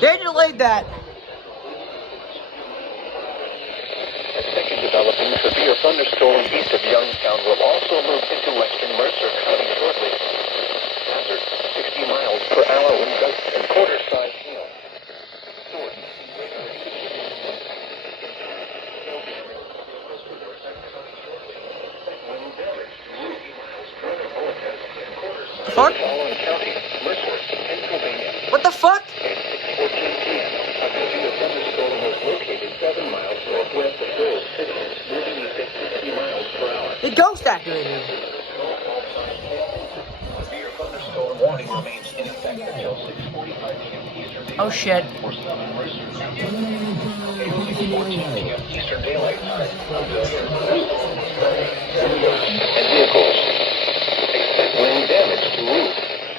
They delayed that. A second developing severe thunderstorm east of Youngstown will also move into western Mercer County shortly. Hazard 60 miles per hour wind gusts and quarter-size hail. Source. Fuck? Following counties, Mercer, Pennsylvania. What the fuck? At 6:14 p.m., a severe thunderstorm was located 7 miles northwest of Grove City, moving east at 60 miles per hour. The ghost activated. Severe thunderstorm warning remains in effect until 6:45 p.m. Eastern Oh shit. for southern Mercer County. 6:14 p.m. Eastern Daylight Time. And vehicles. Expect wind damage to roof.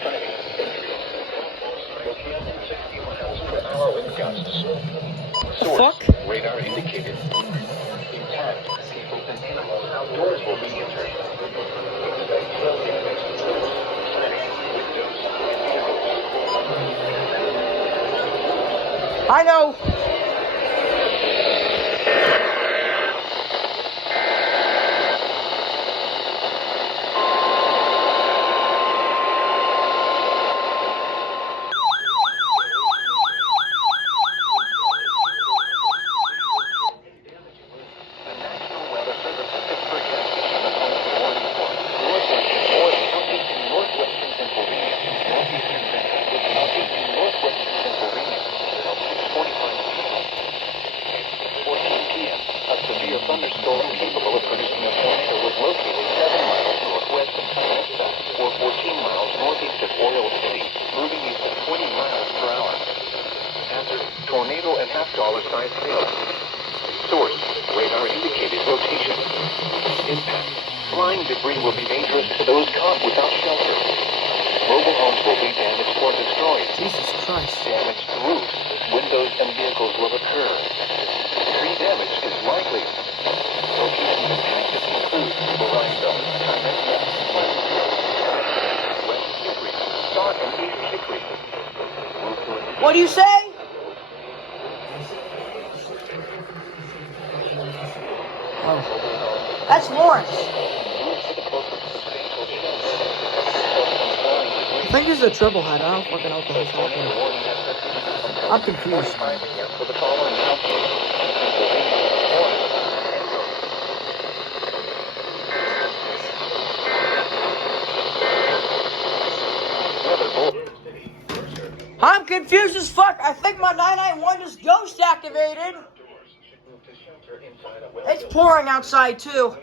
Siding, entry. 60 miles per hour wind gusts. Source. Fuck? Radar indicated. Intact. People and animals outdoors will be entered. Expect hail damage to roofs, siding, windows, and vehicles. I know. Thunderstorm capable of producing a tornado was located 7 miles northwest of Syesta, or 14 miles northeast of Oil City, moving east at 20 miles per hour. Hazard, tornado and half-dollar-sized hail. Source, radar indicated rotation. Impact, flying debris will be dangerous to those caught without shelter. Mobile homes will be damaged or destroyed. Jesus Christ. Damage to roofs, windows, and vehicles will occur. Tree damage is likely. Locations impacted include Borinville, Tinecia, West Hickory, Star and East Hickory. What do you say? Oh. That's Lawrence. I think this is a triple head. I don't fucking know what the hell's happening. I'm confused. I'm confused as fuck. I think my 991 is ghost activated. It's pouring outside too.